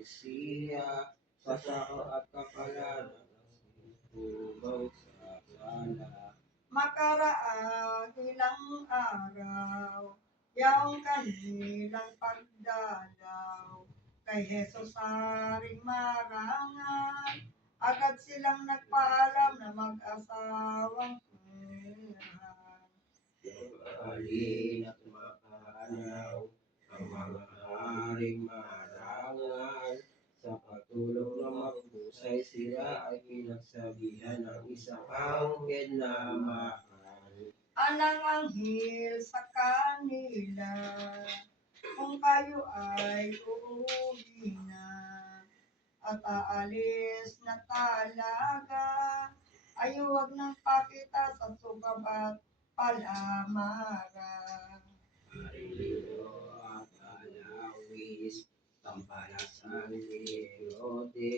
Siya sa sako at kapalaran ubaw sa sala. Makaraang ilang araw, yaong kanilang pagdalaw, kay Jesus aring marangal, agad silang nagpaalam na mag-asawang tirahan. Alin at makanaw ang mga haring marangal, sa patulog na mahusay sila ay pinagsabihan ng isa pang kinamahal. Anang anghel sa kanila, kung kayo ay uuwi na, at aalis na talaga, ay huwag nang pakita sa sukab at palamaran. Marilo at alawis, tampalas ang Herodes.